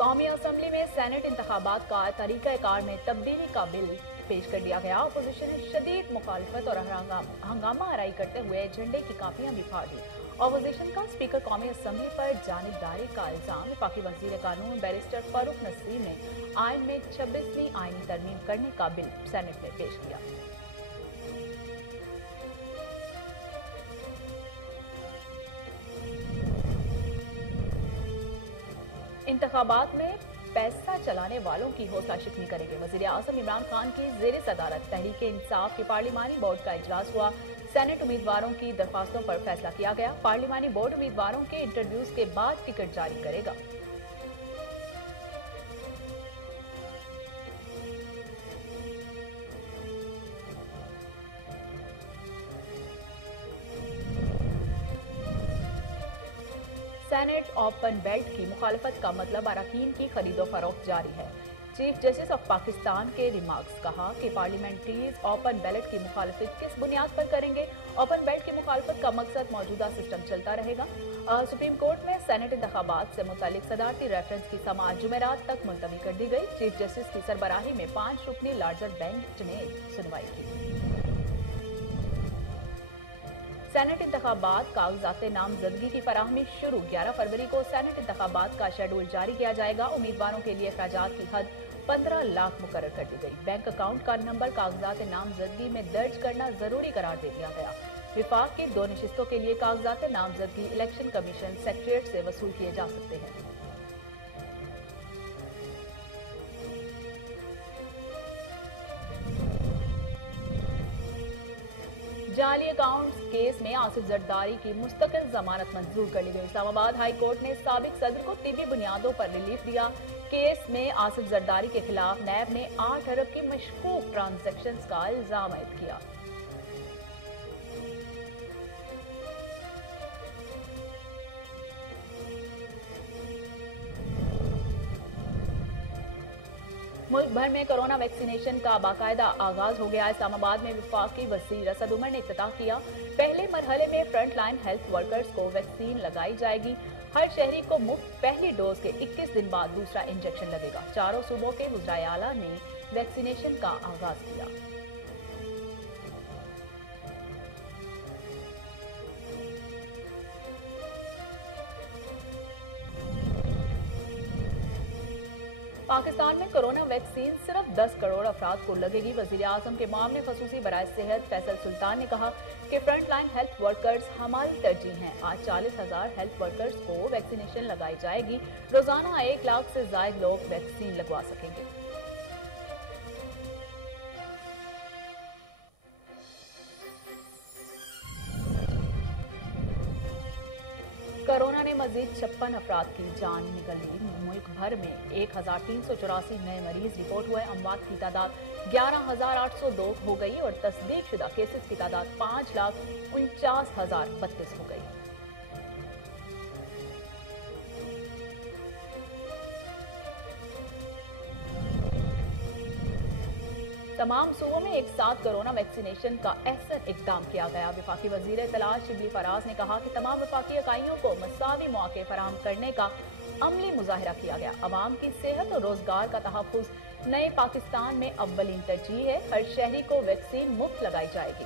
कौमी असम्बली में सेनेट इंतखाबात का तरीक़ाकार में तब्दीली का बिल पेश कर दिया गया। अपोजिशन ने शदीद मुखालिफत और हंगामा आराई करते हुए झंडे की कापियां भी फाड़ दी। अपोजिशन का स्पीकर कौमी असम्बली पर जानिबदारी का इल्जाम। वफाकी वज़ीर कानून बैरिस्टर फारूक नसीम ने आइन में 26वीं आइनी तरमीम करने का बिल सेनेट में पेश किया। इंतखाबात में पैसा चलाने वालों की हौसला शिकनी करेंगे। वज़ीर आज़म इमरान खान की ज़ेर सदारत तहरीक इंसाफ के पार्लिमानी बोर्ड का इजलास हुआ। सेनेट उम्मीदवारों की दरख्वास्तों पर फैसला किया गया। पार्लिमानी बोर्ड उम्मीदवारों के इंटरव्यूज के बाद टिकट जारी करेगा। सेनेट ओपन बेल्ट की मुखालफत का मतलब अरकान की खरीदो फरोख्त जारी है। चीफ जस्टिस ऑफ पाकिस्तान के रिमार्क्स कहा कि पार्लियामेंट्रीज ओपन बेल्ट की मुखालफत किस बुनियाद पर करेंगे। ओपन बेल्ट की मुखालफत का मकसद मौजूदा सिस्टम चलता रहेगा। सुप्रीम कोर्ट में सेनेट इंतखाबात से मुतालिक सदारती रेफरेंस की समाअत जुमेरात तक मुलतवी कर दी गई। चीफ जस्टिस की सरबराही में 5 रुकनी लार्जर बेंच ने सुनवाई की। सेनेट इंतखाबात कागजात नामजदगी की फराहमी शुरू। 11 फरवरी को सेनेट इंतखाबात का शेड्यूल जारी किया जाएगा। उम्मीदवारों के लिए अखराजात की हद 15 लाख मुकर्रर कर दी गई। बैंक अकाउंट का नंबर कागजात नामजदगी में दर्ज करना जरूरी करार दे दिया गया। विफाक की 2 नशिस्तों के लिए कागजात नामजदगी इलेक्शन कमीशन सेक्रेटरीट से वसूल किए जा सकते हैं। जाली अकाउंट्स केस में आसिफ जरदारी की मुस्तकिल जमानत मंजूर कर ली गई। इस्लामाबाद हाई कोर्ट ने साबिक सदर को तिब्बी बुनियादों पर रिलीफ दिया। केस में आसिफ जरदारी के खिलाफ नैब ने 8 अरब की मशकूक ट्रांजैक्शंस का इल्जाम आयद किया। मुल्क भर में कोरोना वैक्सीनेशन का बाकायदा आगाज हो गया। इस्लामाबाद में वफाकी वज़ीर असद उमर ने इफ्तिताह किया। पहले मरहले में फ्रंट लाइन हेल्थ वर्कर्स को वैक्सीन लगाई जाएगी। हर शहरी को मुफ्त पहली डोज के 21 दिन बाद दूसरा इंजेक्शन लगेगा। चारों सूबों के वज़राए आला ने वैक्सीनेशन का आगाज किया। पाकिस्तान में कोरोना वैक्सीन सिर्फ 10 करोड़ अफराद को लगेगी। वज़ीर आज़म के मामले खसूसी बराए सेहत फैसल सुल्तान ने कहा कि फ्रंट लाइन हेल्थ वर्कर्स हमारी तरजीह हैं। आज 40,000 हेल्थ वर्कर्स को वैक्सीनेशन लगाई जाएगी। रोजाना 1 लाख से ज्यादा लोग वैक्सीन लगवा सकेंगे। कोरोना ने मजीद 56 अफराद की जान निकल ली। मुल्क भर में 1384 नए मरीज रिपोर्ट हुए। अमवात की तादाद 11,802 हो गई और तस्दीक शुदा केसेस की तादाद 5,49,032 हो गई। तमाम सूबों में एक साथ कोरोना वैक्सीनेशन का अहसन इकदाम किया गया। वफाकी वजीर इत्तलाह शिबली फराज ने कहा कि तमाम वफाकी इकाइयों को मसावी मौके फराहम करने का अमली मुजाहिरा किया गया। अवाम की सेहत और रोजगार का तहफ़्फ़ुज़ नए पाकिस्तान में अव्वलीन तरजीह है। हर शहरी को वैक्सीन मुफ्त लगाई जाएगी।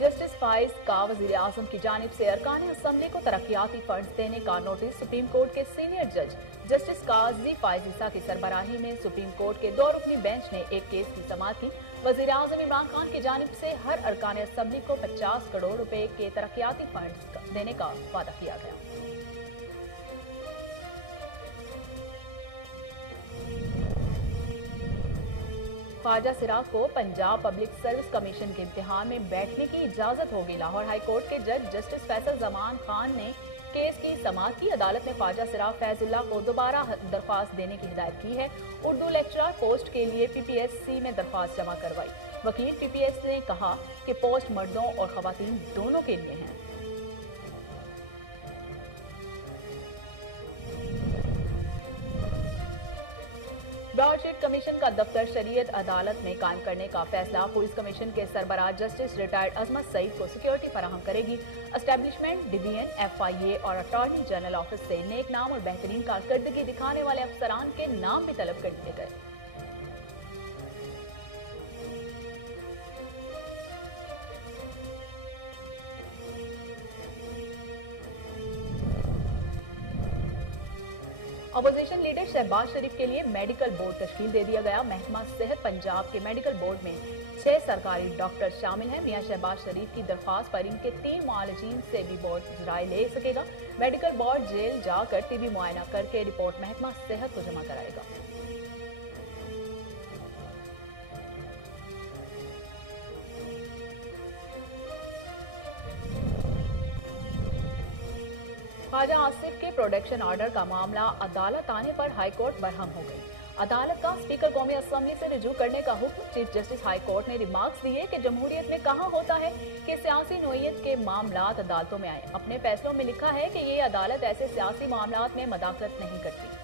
जस्टिस फाइज का वज़ीर आज़म की जानिब से अरकान असम्बली को तरक्याती फंड्स देने का नोटिस। सुप्रीम कोर्ट के सीनियर जज जस्टिस काजी फाइज ईसा की सरबराही में सुप्रीम कोर्ट के 2 रुकनी बेंच ने एक केस की समाअत की। वज़ीर आज़म इमरान खान की जानिब से हर अरकान असम्बली को 50 करोड़ रुपए के तरक्याती फंड्स देने का वादा किया गया। ख्वाजा सिराग को पंजाब पब्लिक सर्विस कमीशन के इम्तिहान में बैठने की इजाजत होगी। लाहौर हाई कोर्ट के जज जस्टिस फैसल जमान खान ने केस की समाअत की। अदालत ने ख्वाजा सिराग फैजुल्लाह को दोबारा दरख्वास्त देने की हिदायत की है। उर्दू लेक्चरर पोस्ट के लिए PPSC में दरख्वास्त जमा करवाई। वकील PPS ने कहा कि पोस्ट मर्दों और खवातीन दोनों के लिए है। ब्रॉडशीट कमीशन का दफ्तर शरीयत अदालत में कायम करने का फैसला। पुलिस कमीशन के सरबराह जस्टिस रिटायर्ड अजमत सईद को सिक्योरिटी फराहम करेगी। एस्टेब्लिशमेंट डिवीजन FIA और अटॉर्नी जनरल ऑफिस से नेक नाम और बेहतरीन कारकर्दगी दिखाने वाले अफसरान के नाम भी तलब कर दिए गए। अपोजिशन लीडर शहबाज शरीफ के लिए मेडिकल बोर्ड तश्कील दे दिया गया। महकमा सेहत पंजाब के मेडिकल बोर्ड में 6 सरकारी डॉक्टर शामिल हैं। मियां शहबाज शरीफ की दरख्वास्त पर इनके 3 मुआलिजीन से भी बोर्ड राय ले सकेगा। मेडिकल बोर्ड जेल जाकर टीबी मुआयना करके रिपोर्ट महकमा सेहत को जमा कराएगा। ख्वाजा आसिफ के प्रोडक्शन ऑर्डर का मामला अदालत आने पर हाईकोर्ट बरहम हो गई। अदालत का स्पीकर कौमी असम्बली से रिजू करने का हुक्म। चीफ जस्टिस हाई कोर्ट ने रिमार्क्स दिए कि जमहूरियत में कहा होता है कि सियासी नोयत के मामलात अदालतों में आए। अपने फैसलों में लिखा है कि ये अदालत ऐसे सियासी मामलात में मदाखलत नहीं करती।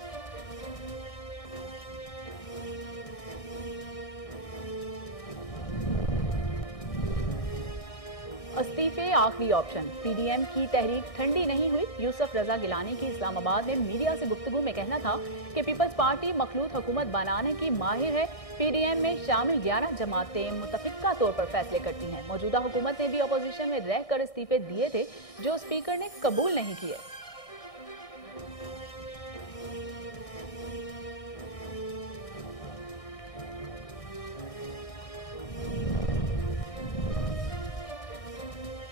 इस्तीफे आखिरी ऑप्शन। PDM की तहरीक ठंडी नहीं हुई। यूसुफ रजा गिलानी की इस्लामाबाद में मीडिया से गुफ्तगू में कहना था कि पीपल्स पार्टी मखलूत हुकूमत बनाने की माहिर है। PDM में शामिल 11 जमातें मुतफिका तौर पर फैसले करती हैं। मौजूदा हुकूमत ने भी अपोजिशन में रहकर इस्तीफे दिए थे जो स्पीकर ने कबूल नहीं किए।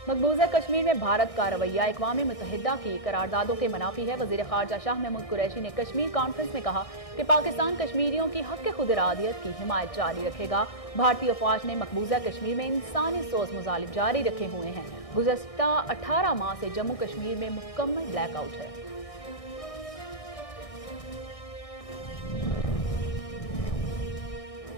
मकबूजा कश्मीर में भारत का रवैया अक़वाम मुत्तहिदा की करारदादों के मुनाफी है। वज़ीर ख़ारजा शाह महमूद कुरैशी ने कश्मीर कॉन्फ्रेंस में कहा कि पाकिस्तान कश्मीरियों की हक़ खुद इरादियत की हिमायत जारी रखेगा। भारतीय अफ़वाज ने मकबूजा कश्मीर में इंसानी सोच मुजालिम जारी रखे हुए हैं। गुज़श्ता 18 माह से जम्मू कश्मीर में मुकम्मल ब्लैकआउट है।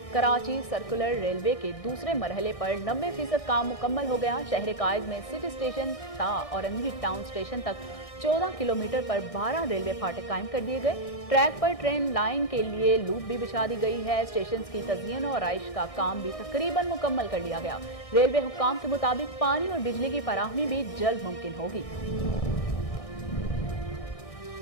कराची सर्कुलर रेलवे के दूसरे मरहले पर 90% काम मुकम्मल हो गया। शहर कायद में सिटी स्टेशन ता औरंगी टाउन स्टेशन तक 14 किलोमीटर पर 12 रेलवे फाटक कायम कर दिए गए। ट्रैक पर ट्रेन लाइन के लिए लूप भी बिछा दी गई है। स्टेशन की तज़यीन और आइश का काम भी तकरीबन मुकम्मल कर लिया गया। रेलवे हुक्काम के मुताबिक पानी और बिजली की फराहमी भी जल्द मुमकिन होगी।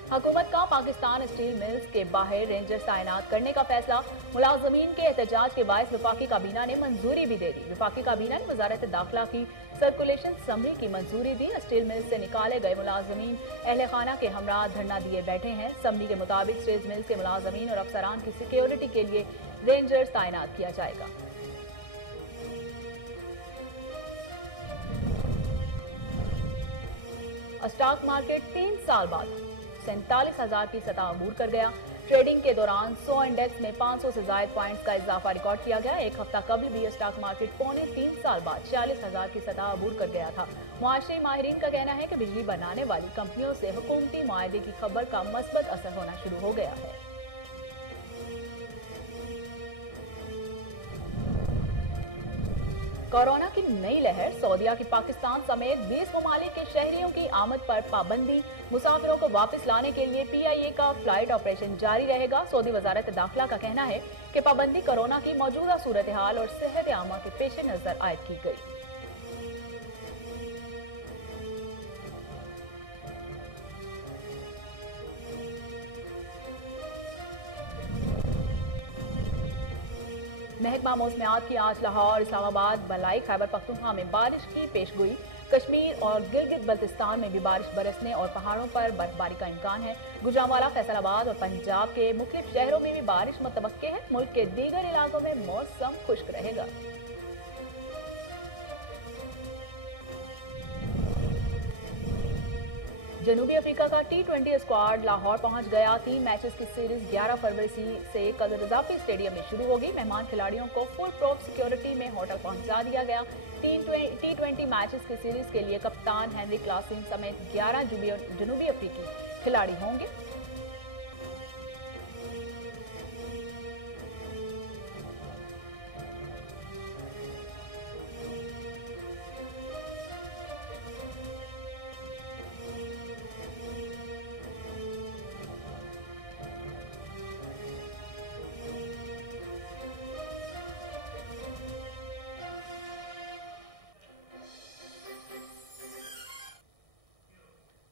हुकूमत का पाकिस्तान स्टील मिल्स के बाहर रेंजर्स तैनात करने का फैसला। मुलाजमीन के एहतजाज के बायस वफाकी काबीना ने मंजूरी भी दे दी। वफाकी काबीना ने वजारत दाखिला की सर्कुलेशन समरी की मंजूरी दी। स्टील मिल्स से निकाले गए मुलाजमीन अहले खाना के हमरा धरना दिए बैठे हैं। समरी के मुताबिक स्टील मिल्स के मुलाजमीन और अफसरान की सिक्योरिटी के लिए रेंजर्स तैनात किया जाएगा। स्टॉक मार्केट 3 साल बाद 47,000 की सतह अबूर कर गया। ट्रेडिंग के दौरान 100 इंडेक्स में 500 से ज्यादा पॉइंट्स का इजाफा रिकॉर्ड किया गया। एक हफ्ता कबल भी स्टॉक मार्केट पौने 3 साल बाद 46,000 की सतह अबूर कर गया था। मुआशरी माहिरीन का कहना है कि बिजली बनाने वाली कंपनियों से हुकूमती मुआहदे की खबर का मस्बत असर होना शुरू हो गया है। कोरोना की नई लहर। सऊदीया की पाकिस्तान समेत 20 ममालिक के शहरियों की आमद पर पाबंदी। मुसाफिरों को वापस लाने के लिए PIA का फ्लाइट ऑपरेशन जारी रहेगा। सऊदी वजारत दाखिला का कहना है कि पाबंदी कोरोना की मौजूदा सूरत हाल और सेहत आमा के पेश नजर आयद की गई। महकमा मौसमियात की आज लाहौर, इस्लामाबाद, बलाई, खैबर पख्तूनख्वा में बारिश की पेशगोई। कश्मीर और गिलगित बल्तिस्तान में भी बारिश बरसने और पहाड़ों पर बर्फबारी का इम्कान है। गुजरांवाला, फैसलाबाद और पंजाब के मुख्तलिफ शहरों में भी बारिश मुतवक्के है। मुल्क के दीगर इलाकों में मौसम खुश्क रहेगा। जनूबी अफ्रीका का T20 स्क्वाड लाहौर पहुंच गया। 3 मैचेस की सीरीज 11 फरवरी से कल रजाफी स्टेडियम में शुरू होगी। मेहमान खिलाड़ियों को फुल प्रूफ सिक्योरिटी में होटल पहुंचा दिया गया। T20 मैचेस की सीरीज के लिए कप्तान हेनरी क्लासन समेत 11 जनूबी अफ्रीकी खिलाड़ी होंगे।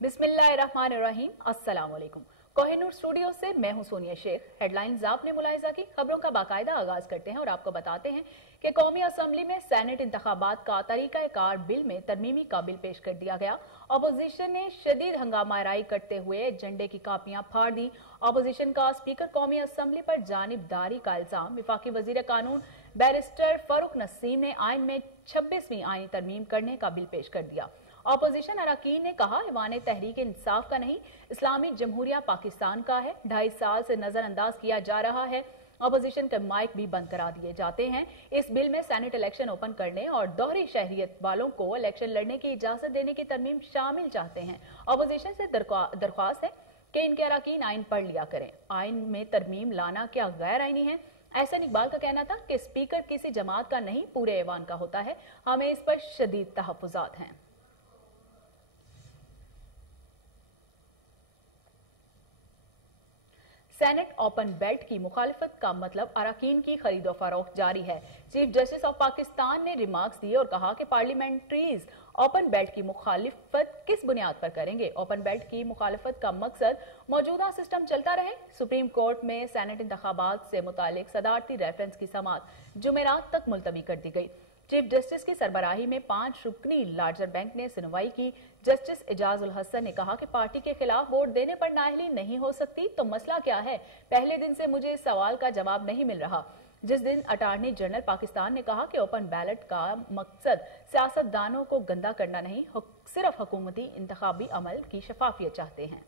बिस्मिल्लाहिर्रहमानिर्रहीम, अस्सलाम वालेकुम। कोहिनूर स्टूडियो से मैं हूं सोनिया शेख। हेडलाइंस आपने मुलाहिजा की, खबरों का बाकायदा आगाज करते हैं और आपको बताते हैं कि कौमी असम्बली में सेनेट इंतखाबात का तरीकाकार बिल में तरमीमी का बिल पेश कर दिया गया। अपोजिशन ने शदीद हंगामाराई करते हुए एजेंडे की कापियां फाड़ दी। अपोजिशन का स्पीकर कौमी असम्बली पर जानिबदारी का इल्जाम। विफाकी वजीर कानून बैरिस्टर फरूक नसीम ने आइन में 26वीं आईनी तरमीम करने का बिल पेश कर दिया। ऑपोजिशन अरकान ने कहा, ऐवान तहरीक इंसाफ का नहीं, इस्लामी जमहूरिया पाकिस्तान का है। 2.5 साल से नजरअंदाज किया जा रहा है। अपोजिशन के माइक भी बंद करा दिए जाते हैं। इस बिल में सेनेट इलेक्शन ओपन करने और दोहरी शहरियत वालों को इलेक्शन लड़ने की इजाजत देने की तरमीम शामिल चाहते हैं। अपोजिशन से दरख्वास्त है कि इनके अरकान आइन पढ़ लिया करें। आइन में तरमीम लाना क्या गैर आइनी है? एहसन इकबाल का कहना था कि स्पीकर किसी जमात का नहीं, पूरे ऐवान का होता है। हमें इस पर शदीद तहफ्फुजात हैं। सेनेट ओपन बेल्ट की मुखालिफत का मतलब अरकान की खरीदो फरोख्त जारी है। चीफ जस्टिस ऑफ पाकिस्तान ने रिमार्क्स दिए और कहा कि पार्लियामेंट्रीज ओपन बेल्ट की मुखालिफत किस बुनियाद पर करेंगे? ओपन बेल्ट की मुखालिफत का मकसद मौजूदा सिस्टम चलता रहे। सुप्रीम कोर्ट में सेनेट इंतखाबात से मुतालिक सदारती रेफरेंस की समाअत जुमेरात तक मुलतवी कर दी गई। चीफ जस्टिस की सरबराही में 5 रुकनी लार्जर बेंच ने सुनवाई की। जस्टिस एजाजुल हसन ने कहा कि पार्टी के खिलाफ वोट देने पर नाअहली नहीं हो सकती, तो मसला क्या है? पहले दिन से मुझे इस सवाल का जवाब नहीं मिल रहा। जिस दिन अटॉर्नी जनरल पाकिस्तान ने कहा कि ओपन बैलेट का मकसद सियासतदानों को गंदा करना नहीं, सिर्फ हुकूमती इंतखाबी अमल की शफाफियत चाहते हैं।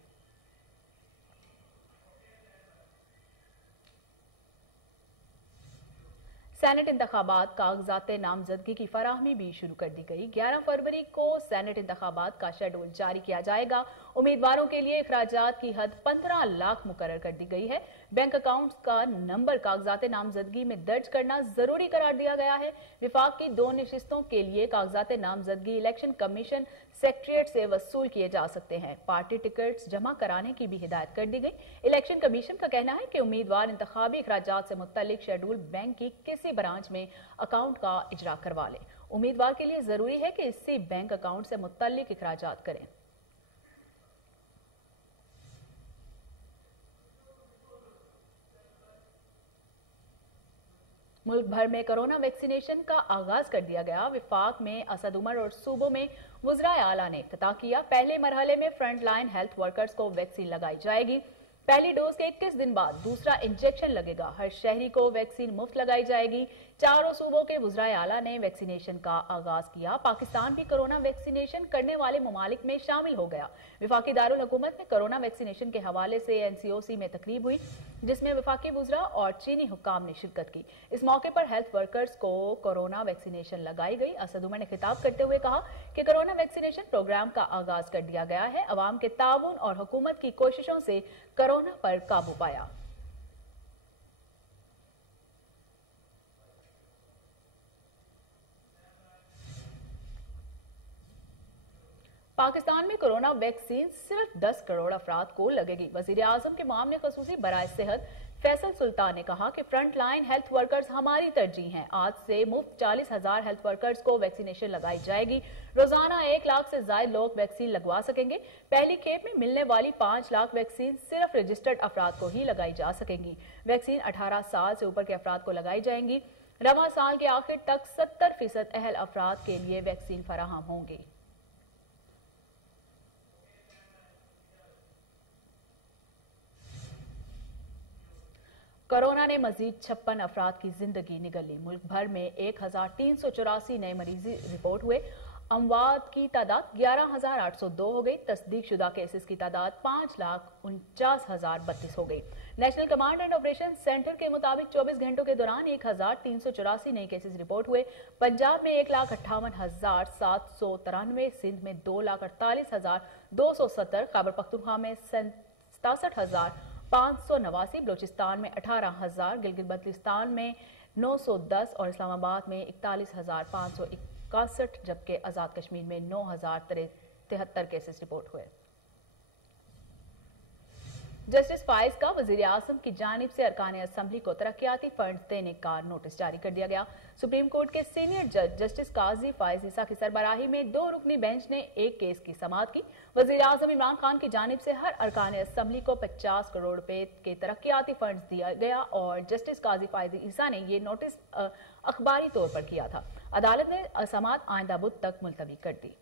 सेनेट इंतखाबात कागजात नामजदगी की फराहमी भी शुरू कर दी गई। 11 फरवरी को सेनेट इंतखाबात का शेड्यूल जारी किया जाएगा। उम्मीदवारों के लिए अखराजात की हद 15 लाख मुकर्रर कर दी गई है। बैंक अकाउंट्स का नंबर कागजात नामजदगी में दर्ज करना जरूरी करार दिया गया है। विफाक की 2 नशिस्तों के लिए कागजात नामजदगी इलेक्शन कमीशन सेक्रेटरीट से वसूल किए जा सकते हैं। पार्टी टिकट्स जमा कराने की भी हिदायत कर दी गई। इलेक्शन कमीशन का कहना है कि उम्मीदवार इंतखाबी अखराजात से मुत्तलिक शेड्यूल बैंक की किसी ब्रांच में अकाउंट का इजरा करवा ले। उम्मीदवार के लिए जरूरी है कि इसी बैंक अकाउंट से मुत्तलिक अखराजात करें। मुल्क भर में कोरोना वैक्सीनेशन का आगाज कर दिया गया। विफाक में असद उमर और सूबों में वज़राए आला ने इफ्तिताह किया। पहले मरहले में फ्रंटलाइन हेल्थ वर्कर्स को वैक्सीन लगाई जाएगी। पहली डोज के 21 दिन बाद दूसरा इंजेक्शन लगेगा। हर शहरी को वैक्सीन मुफ्त लगाई जाएगी। चारों सूबों के वज़राए आला ने वैक्सीनेशन का आगाज किया। पाकिस्तान भी कोरोना वैक्सीनेशन करने वाले ममालिक में शामिल हो गया। विफाकी दारुल हुकूमत में कोरोना वैक्सीनेशन के हवाले से NCOC में तकरीब हुई, जिसमें विफाकी वज़रा और चीनी हुक्काम ने शिरकत की। इस मौके पर हेल्थ वर्कर्स को कोरोना वैक्सीनेशन लगाई गई। असद उमर ने खिताब करते हुए कहा कि कोरोना वैक्सीनेशन प्रोग्राम का आगाज कर दिया गया है। अवाम के ताउन और हुकूमत की कोशिशों से कोरोना पर काबू पाया। पाकिस्तान में कोरोना वैक्सीन सिर्फ 10 करोड़ अफराद को लगेगी। वजीर आजम के मामले खसूसी बराए सेहत फैसल सुल्तान ने कहा कि फ्रंट लाइन हेल्थ वर्कर्स हमारी तरजीह हैं। आज से मुफ्त 40,000 हेल्थ वर्कर्स को वैक्सीनेशन लगाई जाएगी। रोजाना 1 लाख से ज्यादा लोग वैक्सीन लगवा सकेंगे। पहली खेप में मिलने वाली 5 लाख वैक्सीन सिर्फ रजिस्टर्ड अफराद को ही लगाई जा सकेंगी। वैक्सीन 18 साल से ऊपर के अफराद को लगाई जाएंगी। रवां साल के आखिर तक 70% अहल अफराद के लिए वैक्सीन फराहम होंगी। कोरोना ने मजीद 56 अफराद की जिंदगी निगल ली। मुल्क भर में 1384 नए मरीज रिपोर्ट हुए। अमवात की तादाद 11,802 हो गई। तस्दीक शुदा केसेस की तादाद 5,49,032 हो गई। National command and operation centre के मुताबिक 24 घंटों के दौरान 1384 नए केसेस रिपोर्ट हुए। पंजाब में 1,58,793, सिंध में 2,48,270, खैबर पख्तूनख्वा में 67,589, बलोचिस्तान में 18,000, गिलगित बल्तिस्तान में 910 और इस्लामाबाद में 41,561, जबकि आजाद कश्मीर में 9,073 केसेस रिपोर्ट हुए। जस्टिस फाइज का वजीर आजम की जानिब से अरकान असम्बली को तरक्याती फंड देने का नोटिस जारी कर दिया गया। सुप्रीम कोर्ट के सीनियर जज जस्टिस काजी फाइज ईसा की सरबराही में 2 रुकनी बेंच ने एक केस की समाअत की। वजीर आजम इमरान खान की जानिब से हर अरकान असम्बली को 50 करोड़ रुपए के तरक्याती फंड दिया गया और जस्टिस काजी फाइज ईसा ने ये नोटिस अखबारी तौर पर किया था। अदालत ने समाअत आइंदा बुध तक मुलतवी कर दी।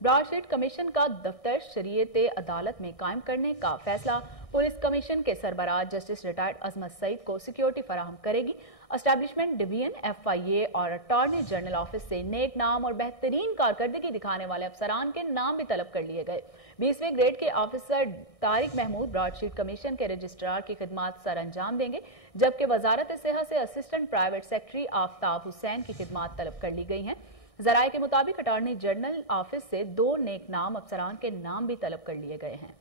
ब्रॉडशीट कमीशन का दफ्तर शरीयत अदालत में कायम करने का फैसला पुलिस कमीशन के सरबराह जस्टिस रिटायर्ड अजमत सईद को सिक्योरिटी फराहम करेगी। एस्टैब्लिशमेंट डिवीजन FIA और अटॉर्नी जनरल ऑफिस से नेक नाम और बेहतरीन कारकर्दगी दिखाने वाले अफसरान के नाम भी तलब कर लिए गए। 20वें ग्रेड के officer Tariq Mahmood broadsheet commission के रजिस्ट्रार की खिदमात सर अंजाम देंगे, जबकि वजारत सेहत से assistant private secretary Aftab Hussain की खिदमात तलब कर ली गई हैं। जराये के मुताबिक अटॉर्नी जनरल ऑफिस से 2 नेक नाम अफसरान के नाम भी तलब कर लिए गए हैं।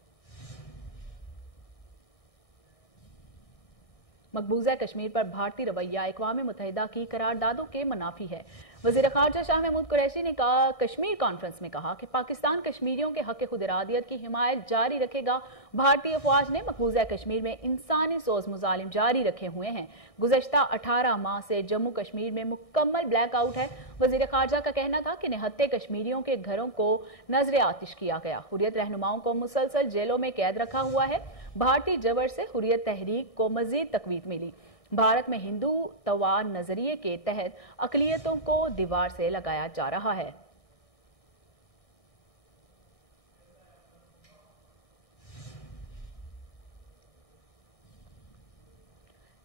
मकबूजा कश्मीर पर भारतीय रवैया अक़वाम मुत्तहिदा की करारदादों के मुनाफी है। वज़ीर ख़ारजा शाह महमूद कुरैशी ने कहा कश्मीर कॉन्फ्रेंस में कहा कि पाकिस्तान कश्मीरियों के हक़ खुद इरादियत की हिमायत जारी रखेगा। भारतीय अफवाज ने मकबूजा कश्मीर में इंसानी सोज मुजालिम जारी रखे हुए हैं। गुज़श्ता 18 माह से जम्मू कश्मीर में मुकम्मल ब्लैकआउट है। वज़ीर ख़ारजा का कहना था कि निहत्ते कश्मीरियों के घरों को नजर आतिश किया गया। हुर्रियत रहनुमाओं को मुसलसल जेलों में कैद रखा हुआ है। भारतीय जबर से हुर्रियत तहरीक को मजीद तकवीत मिली। भारत में हिंदू तवार नजरिए के तहत अकलियतों को दीवार से लगाया जा रहा है।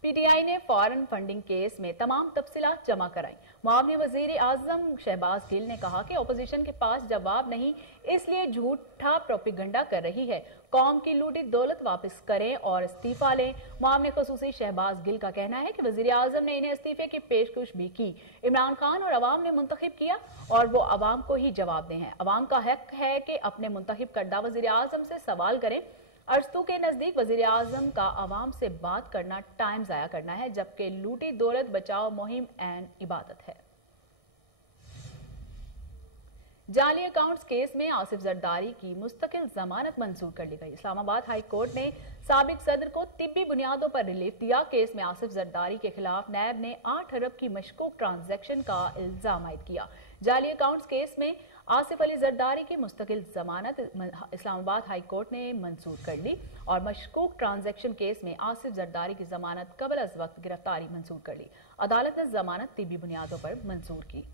PTI ने फॉरेन फंडिंग केस में तमाम तफसीलात जमा कराई। मुआवनी वजीर आजम शहबाज गिल ने कहा कि अपोजिशन के पास जवाब नहीं, इसलिए झूठा प्रोपेगेंडा कर रही है। कौम की लूटी दौलत वापस करें और इस्तीफा लें। मुआवनी खसूसी शहबाज गिल का कहना है कि वजीर आजम ने इन्हें इस्तीफे की पेशकश भी की। इमरान खान और अवाम ने मुंतखब किया और वो अवाम को ही जवाब दें। अवाम का हक है कि अपने मुंतखब करदा वजीर आजम से सवाल करें। अरस्तू के नजदीक वजीर आजम का अवाम से बात करना टाइम जाया करना है, जबकि लूटी दौलत बचाओ मुहिम एन इबादत है। जाली अकाउंट्स केस में आसिफ जरदारी की मुस्तकिल जमानत मंजूर कर ली गई। इस्लामाबाद हाई कोर्ट ने साबिक सदर को तिब्बी बुनियादों पर रिलीफ दिया। केस में आसिफ जरदारी के खिलाफ नैब ने 8 अरब की मशकूक ट्रांजैक्शन का इल्जाम आयद किया। जाली अकाउंट्स केस में आसिफ अली जरदारी की मुस्तकिल जमानत इस्लामाबाद हाई कोर्ट ने मंजूर कर ली और मशकूक ट्रांजैक्शन केस में आसिफ जरदारी की जमानत कबल अज वक्त गिरफ्तारी मंजूर कर ली। अदालत ने जमानत तिब्बी बुनियादों पर मंजूर की।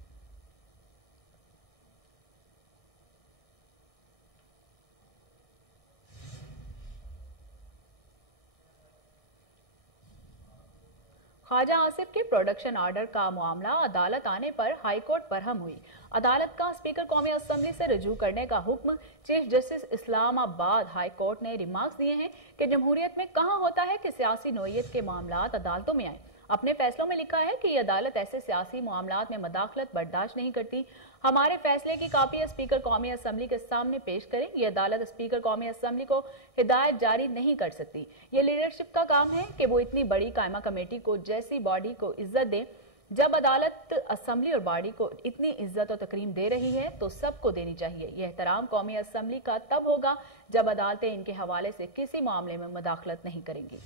ख्वाजा आसिफ के प्रोडक्शन ऑर्डर का मामला अदालत आने पर हाईकोर्ट बरहम हुई। अदालत का स्पीकर कौमी असम्बली से रजू करने का हुक्म। Chief justice Islamabad high court ने रिमार्क्स दिए हैं कि जमहूरियत में कहां होता है कि सियासी नोयत के मामला अदालतों में आए। अपने फैसलों में लिखा है कि यह अदालत ऐसे सियासी मामलात में मदाखलत बर्दाश्त नहीं करती। हमारे फैसले की कापी स्पीकर कौमी असम्बली के सामने पेश करें। यह अदालत स्पीकर कौमी असम्बली को हिदायत जारी नहीं कर सकती। यह लीडरशिप का काम है कि वो इतनी बड़ी कायमा कमेटी को जैसी बॉडी को इज्जत दे। जब अदालत असम्बली और बॉडी को इतनी इज्जत और तकरीम दे रही है तो सबको देनी चाहिए। यह एहतराम कौमी असम्बली का तब होगा जब अदालतें इनके हवाले से किसी मामले में मदाखलत नहीं करेंगी।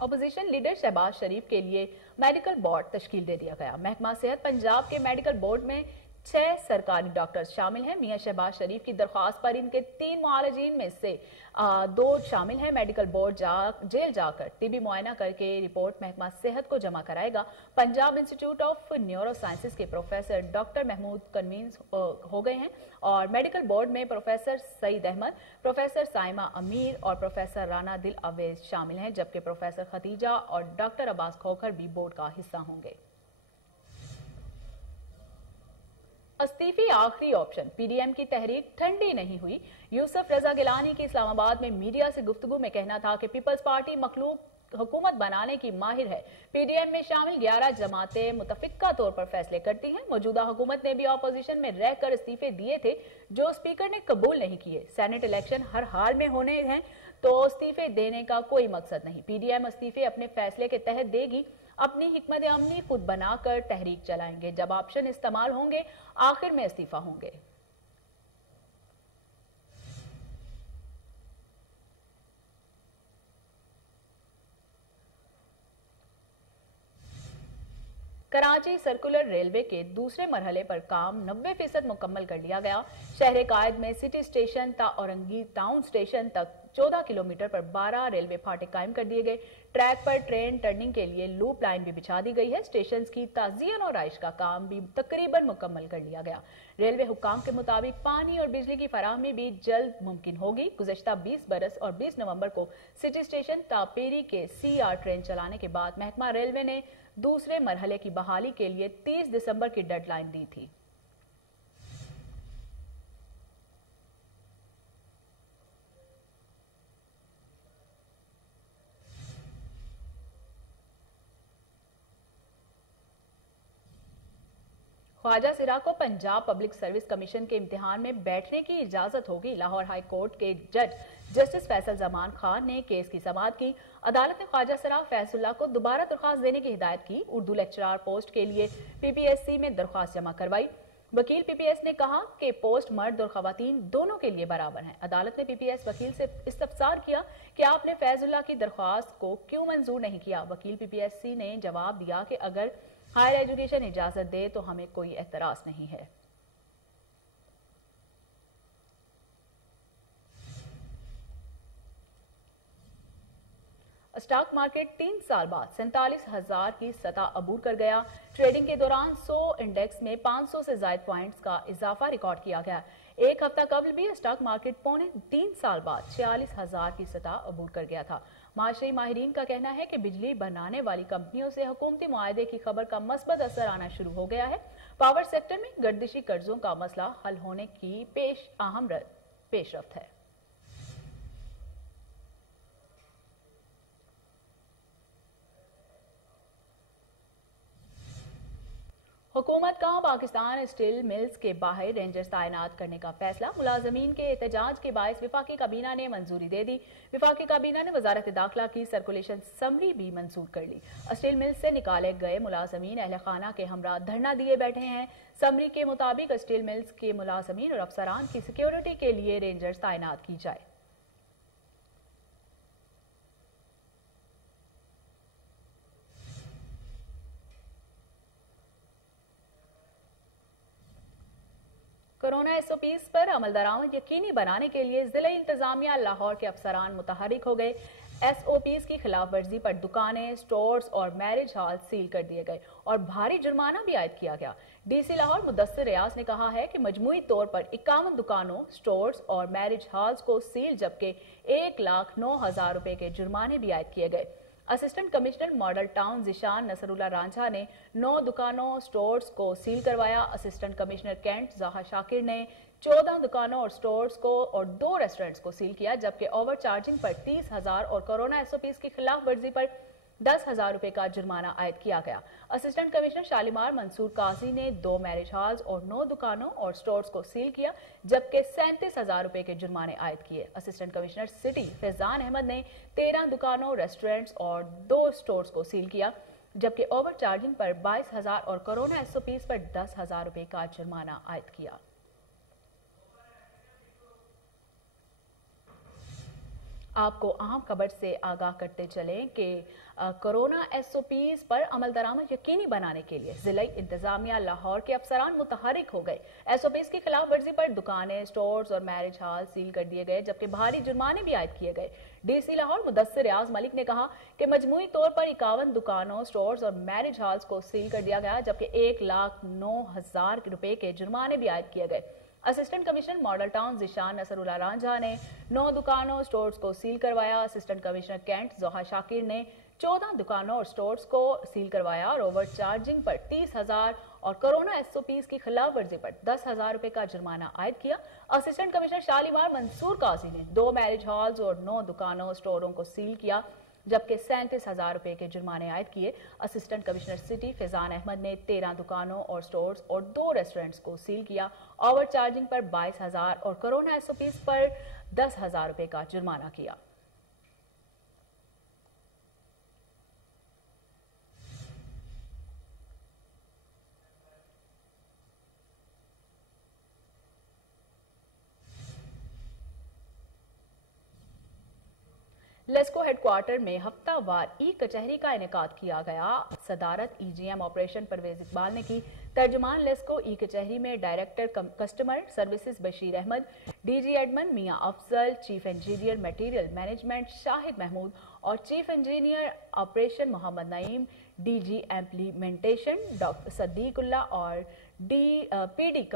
अपोजिशन लीडर शहबाज शरीफ के लिए मेडिकल बोर्ड तश्कील दे दिया गया। महकमा सेहत पंजाब के मेडिकल बोर्ड में 6 सरकारी डॉक्टर्स शामिल हैं। मियां शहबाज शरीफ की दरख्वास्त पर इनके 3 मुआलजीन में से 2 शामिल हैं। मेडिकल बोर्ड जेल जाकर टीबी मुआयना करके रिपोर्ट महकमा सेहत को जमा कराएगा। Punjab institute of neuro sciences के प्रोफेसर डॉक्टर महमूद कन्वींस हो गए हैं और मेडिकल बोर्ड में प्रोफेसर सईद अहमद, प्रोफेसर साइमा अमीर और प्रोफेसर राना दिल अवेज शामिल हैं, जबकि प्रोफेसर खतीजा और डॉक्टर अब्बास खोखर भी बोर्ड का हिस्सा होंगे। इस्तीफे आखिरी ऑप्शन। पीडीएम की तहरीक ठंडी नहीं हुई। यूसुफ रजा गिलानी की इस्लामाबाद में मीडिया से गुफ्तगू में कहना था कि पीपल्स पार्टी मखलूक हुकूमत बनाने की माहिर है। पीडीएम में शामिल 11 जमातें मुतफिक्का तौर पर फैसले करती हैं। मौजूदा हुकूमत ने भी ऑपोजिशन में रहकर इस्तीफे दिए थे जो स्पीकर ने कबूल नहीं किए। सेनेट इलेक्शन हर हाल में होने हैं तो इस्तीफे देने का कोई मकसद नहीं। पीडीएम इस्तीफे अपने फैसले के तहत देगी। अपनी हिकमत अमली खुद बनाकर तहरीक चलाएंगे। जब ऑप्शन इस्तेमाल होंगे आखिर में इस्तीफा होंगे। कराची सर्कुलर रेलवे के दूसरे मरहले पर काम 90% मुकम्मल कर लिया गया। शहर कायद में सिटी स्टेशन ता औरंगी टाउन स्टेशन तक 14 किलोमीटर पर 12 रेलवे फाटक कायम कर दिए गए। ट्रैक पर ट्रेन टर्निंग के लिए लूप लाइन भी बिछा दी गई है। स्टेशन की ताज़ियन और आइश का काम भी तकरीबन मुकम्मल कर लिया गया। रेलवे हुक्काम के मुताबिक पानी और बिजली की फराहमी भी जल्द मुमकिन होगी। गुज़श्ता 20 बरस और 20 नवंबर को सिटी स्टेशन तापेरी के CR ट्रेन चलाने के बाद महकमा रेलवे ने दूसरे मरहले की बहाली के लिए 30 दिसंबर की डेडलाइन दी थी। ख्वाजा सिरा को पंजाब पब्लिक सर्विस कमीशन के इम्तिहान में बैठने की इजाजत होगी। लाहौर हाई कोर्ट के जज जस्टिस फैसल जमान खान ने केस की समाअत की। अदालत ने ख्वाजा सिरा फैसुल्ला को दोबारा दरख्वास्त देने की हिदायत की। उर्दू लेक्चरार पोस्ट के लिए PPSC में दरख्वास्त जमा करवाई। वकील PPS ने कहा कि पोस्ट मर्द और खवातीन दोनों के लिए बराबर हैं। अदालत ने PPS वकील से इस्तफसार किया कि आपने फैजुल्लाह की दरख्वास्त को क्यों मंजूर नहीं किया। वकील PPSC ने जवाब दिया कि अगर हायर एजुकेशन इजाजत दे तो हमें कोई एतराज नहीं है। स्टॉक मार्केट 3 साल बाद 47,000 की सतह अबूर कर गया। ट्रेडिंग के दौरान 100 इंडेक्स में 500 से ज्यादा पॉइंट्स का इजाफा रिकॉर्ड किया गया। एक हफ्ता कबल भी स्टॉक मार्केट पौने 3 साल बाद 46,000 की सतह अबूर कर गया था। माशरी माहिरीन का कहना है कि बिजली बनाने वाली कंपनियों से हुकूमती मुआहदे की खबर का मस्बत असर आना शुरू हो गया है। पावर सेक्टर में गर्दिशी कर्जों का मसला हल होने की पेशरफ्त है। हुकूमत का पाकिस्तान स्टील मिल्स के बाहर रेंजर्स तैनात करने का फैसला। मुलाजमीन के एहतजाज के बायस विफाकी काबीना ने मंजूरी दे दी। विफाकी काबीना ने वजारत दाखिला की सर्कुलेशन समरी भी मंजूर कर ली। स्टील मिल्स से निकाले गए मुलाजमीन अहल खाना के हमरा धरना दिए बैठे हैं। समरी के मुताबिक स्टील मिल्स के मुलाजमीन और अफसरान की सिक्योरिटी के लिए रेंजर्स तैनात की जाए। कोरोना SOPs पर अमल दरामद यकीनी बनाने के लिए जिला इंतजामिया लाहौर के अफसरान मुतहरिक हो गए। SOPs की खिलाफ वर्जी पर दुकानें, स्टोर्स और मैरिज हॉल सील कर दिए गए और भारी जुर्माना भी आयद किया गया। DC लाहौर मुदस्सिर रियाज ने कहा है कि मजमूई तौर पर 51 दुकानों, स्टोर्स और मैरिज हॉल्स को सील जबकि 1,09,000 रुपए के जुर्माने भी आयद किए गए। Assistant commissioner model town Zeeshan Nasrullah Ranjha ने 9 दुकानों, स्टोर्स को सील करवाया। असिस्टेंट कमिश्नर कैंट ज़हा शाकिर ने 14 दुकानों और स्टोर्स को और 2 रेस्टोरेंट्स को सील किया जबकि ओवर चार्जिंग पर 30,000 और कोरोना SOPs की खिलाफ वर्जी पर 10,000 रुपए का जुर्माना आयद किया गया। असिस्टेंट कमिश्नर शालीमार मंसूर काजी ने 2 मैरिज हॉल्स और 9 दुकानों और स्टोर्स को सील किया जबकि 37,000 रुपए के जुर्माने आयद किए। Assistant commissioner city Faizan Ahmed ने 13 दुकानों, रेस्टोरेंट्स और 2 स्टोर्स को सील किया जबकि ओवर चार्जिंग पर 22,000 और कोरोना SOPs पर 10,000 रुपए का जुर्माना आयद किया। आपको अहम खबर से आगाह करते चलें कि कोरोना SOPs पर अमल दरामद यकीनी बनाने के लिए जिला इंतजामिया लाहौर के अफसरान मुतहरिक हो गए। SOPs की खिलाफ वर्जी पर दुकानें, स्टोर्स और मैरिज हॉल सील कर दिए गए जबकि भारी जुर्माने भी आयद किए गए। DC लाहौर मुदस्सिर रियाज मलिक ने कहा कि मजमूई तौर पर 51 दुकानों, स्टोर्स और मैरिज हॉल्स को सील कर दिया गया जबकि 1,09,000 रुपए के जुर्माने भी आयद किए गए। Assistant commissioner model town Zeeshan Nasrullah Ranjha ने 9 दुकानों, स्टोर्स को सील करवाया। असिस्टेंट कमिश्नर कैंट ज़हा शाकिर ने 14 दुकानों और स्टोर्स को सील करवाया और ओवर चार्जिंग पर 30,000 और कोरोना SOPs की खिलाफ वर्जी पर 10,000 रुपए का जुर्माना आयद किया। असिस्टेंट कमिश्नर शालीमार मंसूर काजी ने 2 मैरिज हॉल्स और 9 दुकानों, स्टोरों को सील किया जबकि 37,000 रुपए के जुर्माने आयद किए। Assistant commissioner city Faizan Ahmed ने 13 दुकानों और स्टोर्स और 2 रेस्टोरेंट्स को सील किया। ओवर चार्जिंग पर 22,000 और कोरोना SOPs पर 10,000 रुपए का जुर्माना किया। लेस्को हेडक्वार्टर में हफ्तावार ई कचहरी का इनेकाद किया गया। सदारत ईजीएम ऑपरेशन परवेज इकबाल ने की। तर्जुमान लेस्को ई कचहरी में director customer services Bashir Ahmad, DG admin Mian Afzal, chief engineer material management Shahid Mahmood और chief engineer operation Mohammad Naeem, DG implementation doctor Sadiqullah और पीडी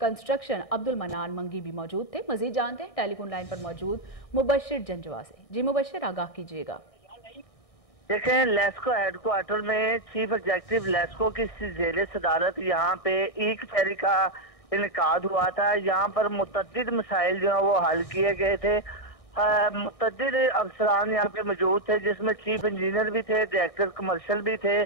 कंस्ट्रक्शन अब्दुल मनान मंगी भी मौजूद थे। मजीद जानते हैं टेलीफोन लाइन पर मौजूद मुबशिर जंजवा से। जी मुबशिर, आगाह कीजिएगा। देखें, लेस्को हेडक्वार्टर में चीफ एग्जेक्टिव लेस्को की जेर सदारत यहाँ पे ई कचहरी का इनकाद हुआ था। यहाँ पर मुतअद्दिद मसाइल जो है वो हल किए गए थे। मुतअद्दिद अफसरान यहाँ पे मौजूद थे, जिसमें चीफ इंजीनियर भी थे, डायरेक्टर कमर्शियल भी थे,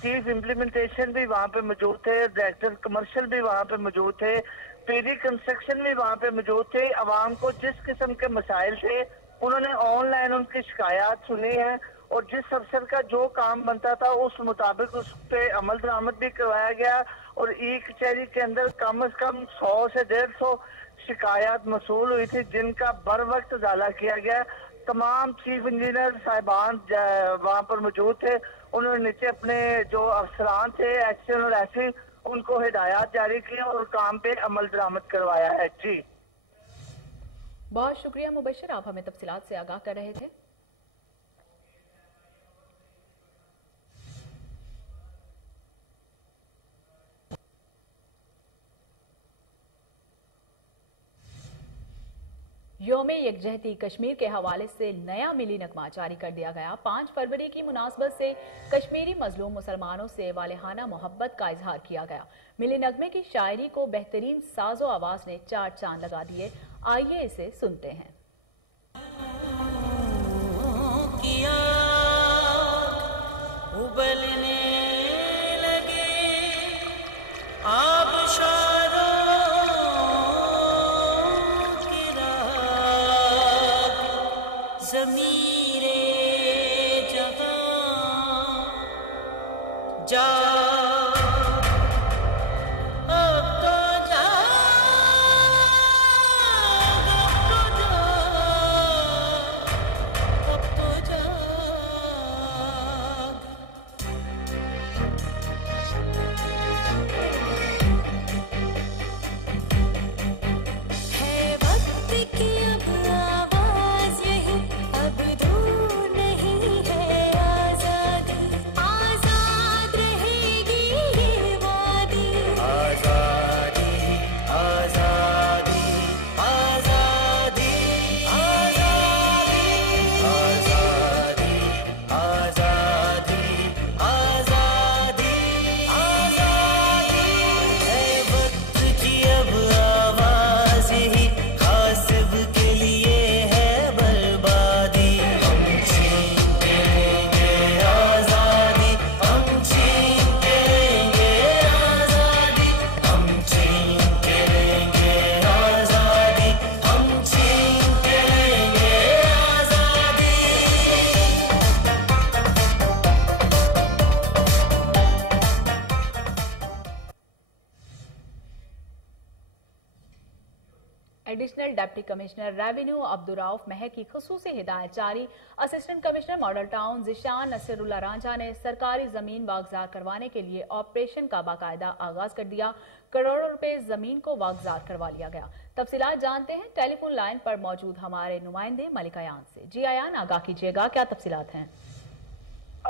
चीफ इम्प्लीमेंटेशन भी वहाँ पे मौजूद थे, डायरेक्टर कमर्शियल भी वहाँ पे मौजूद थे, पीडी कंस्ट्रक्शन भी वहाँ पे मौजूद थे। अवाम को जिस किस्म के मसाइल थे उन्होंने ऑनलाइन उनकी शिकायत सुनी है और जिस अफसर का जो काम बनता था उस मुताबिक उस पे अमल दरामद भी करवाया गया और ई कचहरी के अंदर कम से कम 100 से 150 शिकायत मसूल हुई थी, जिनका बर वक्त इजाला किया गया। तमाम चीफ इंजीनियर साहिबान वहाँ पर मौजूद थे। उन्होंने नीचे अपने जो अफसरान थे एक्शन और ऐसी उनको हिदायत जारी की और काम पे अमल दरामद करवाया है। जी बहुत शुक्रिया मुबशिर, आप हमें तफसीलात से आगाह कर रहे थे। योम यकजहती कश्मीर के हवाले से नया मिली नगमा जारी कर दिया गया। 5 फरवरी की मुनासबत से कश्मीरी मजलूम मुसलमानों से वालेहाना मोहब्बत का इजहार किया गया। मिली नगमे की शायरी को बेहतरीन साजो आवाज ने 4 चांद लगा दिए। आइए इसे सुनते हैं। उबलने लगे ज़मीरे जहां जा additional deputy commissioner revenue Abdurrauf Mehak की खुसूसी हिदायत जारी। Assistant commissioner model town Zeeshan Nasrullah Ranjha ने सरकारी जमीन वागजार करवाने के लिए ऑपरेशन का बाकायदा आगाज कर दिया। करोड़ों रुपए जमीन को वागजार करवा लिया गया। तफसीलात जानते हैं टेलीफोन लाइन पर मौजूद हमारे नुमाइंदे मलिक अयान से। जी अयान, आगाह कीजिएगा, क्या तफसीलात हैं?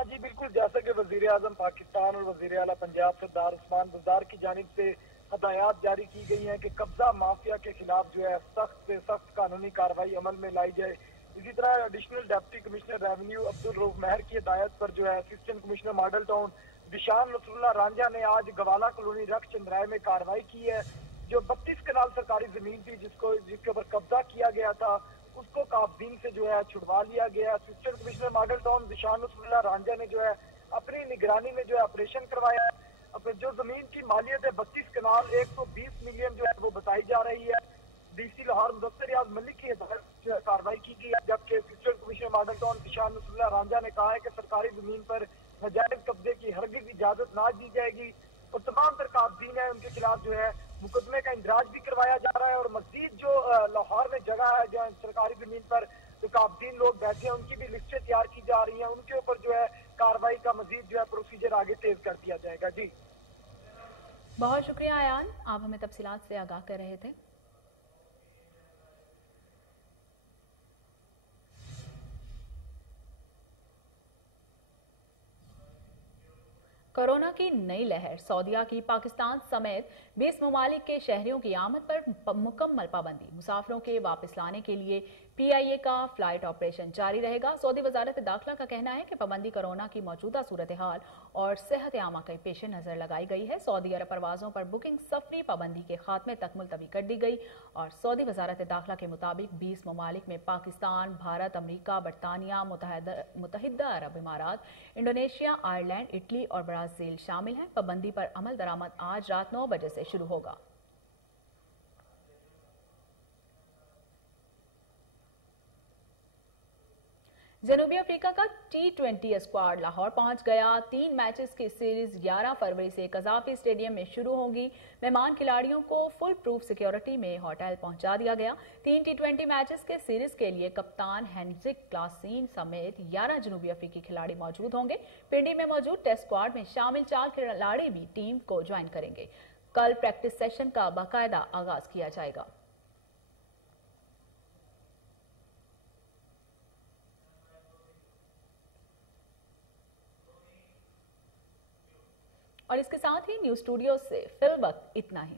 जी बिल्कुल, जैसा कि वजीर आजम पाकिस्तान और वजीर आला पंजाब सरदार उस्मान बुज़दार की जानिब से हदायत जारी की गई है कि कब्जा माफिया के खिलाफ जो है सख्त से सख्त कानूनी कार्रवाई अमल में लाई जाए। इसी तरह additional deputy commissioner revenue Abdurrauf Mahar की हिदायत पर जो है assistant commissioner model town Zeeshan Nasrullah Ranjha ने आज गवाला कॉलोनी रख चंद्राय में कार्रवाई की है। जो 32 कनाल सरकारी जमीन थी जिसके ऊपर कब्जा किया गया था उसको काबदीन से जो है छुड़वा लिया गया। Assistant commissioner model town Zeeshan Nasrullah Ranjha ने जो है अपनी निगरानी में जो है ऑपरेशन करवाया। अपने जो जमीन की मालियत है 32 कनाल 120 मिलियन जो है वो बताई जा रही है। डीसी लाहौर मुदस्सिर रियाज मलिक की हिदायत जो है कार्रवाई की गई है, जबकि assistant commissioner model town Zeeshan Nasrullah Ranjha ने कहा है कि सरकारी जमीन पर नाजायज कब्जे की हरगिज़ इजाजत ना दी जाएगी और तमाम तर काबदीन है उनके खिलाफ जो है मुकदमे का इंदराज भी करवाया जा रहा है। और मजीद जो लाहौर में जगह है जो सरकारी जमीन पर जो काबदीन लोग बैठे हैं उनकी भी लिस्टें तैयार की जा रही हैं, उनके ऊपर जो है कार्रवाई का मजीद जो है प्रोसीजर आगे तेज कर दिया जाएगा। जी बहुत शुक्रिया आयान, आप हमें तफसीलात से आगाह कर रहे थे। कोरोना की नई लहर, सऊदीया की पाकिस्तान समेत 20 ममालिक के शहरियों की आमद पर मुकम्मल पाबंदी। मुसाफिरों के वापस लाने के लिए PIA का फ्लाइट ऑपरेशन जारी रहेगा। सऊदी वजारत दाखिला का कहना है कि पाबंदी कोरोना की मौजूदा सूरत हाल और सेहत आमा के पेश नजर लगाई गई है। सऊदी अरब परवाजों पर बुकिंग सफरी पाबंदी के खात्मे तक मुलतवी कर दी गई और सऊदी वजारत दाखिला के मुताबिक 20 ममालिक में पाकिस्तान, भारत, अमरीका, बरतानिया, मुतहिदा अरब इमारात, इंडोनेशिया, आयरलैंड, इटली और ब्राजील शामिल हैं। पाबंदी पर अमल दरामद आज रात 9 बजे से शुरू होगा। जनूबी अफ्रीका का T20 स्क्वाड लाहौर पहुंच गया। 3 मैचेस की सीरीज 11 फरवरी से कजाफी स्टेडियम में शुरू होगी। मेहमान खिलाड़ियों को फुल प्रूफ सिक्योरिटी में होटल पहुंचा दिया गया। 3 T20 मैचेस के सीरीज के लिए कप्तान हेनरिक क्लासन समेत 11 जनूबी अफ्रीकी खिलाड़ी मौजूद होंगे। पिंडी में मौजूद टेस्ट स्क्वाड में शामिल 4 खिलाड़ी भी टीम को ज्वाइन करेंगे। कल प्रैक्टिस सेशन का बाकायदा आगाज किया जाएगा। और इसके साथ ही न्यूज स्टूडियो से फिल वक्त इतना ही।